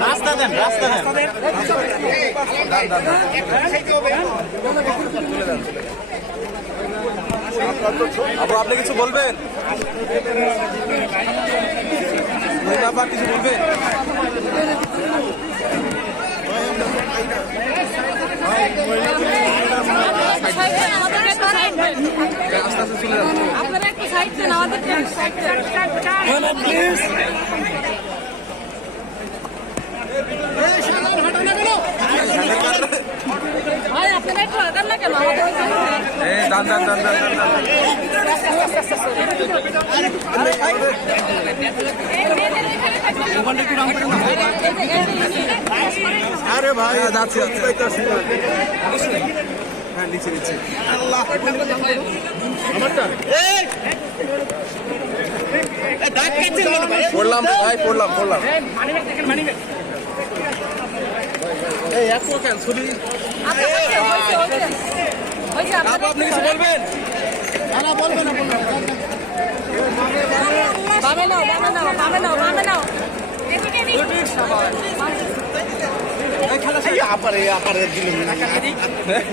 রাস্তা দেন, রাস্তা দেন। আপনি কিছু বলবেন? কিছু বলবেন? আপনারা একটু সাইড দেন, আমাদের প্লিজ। ভাই আপনারা একটু আগান না কেন? আমাদের দান দান দান দান দান। আরে ভাই যাচ্ছি হ্যাঁ নিচে নিচে আল্লাহ পড়লাম ভাই পড়লাম এই এক কেন ছবি আপনি কিছু বলবেন? বামে নাও আপারে দিলেন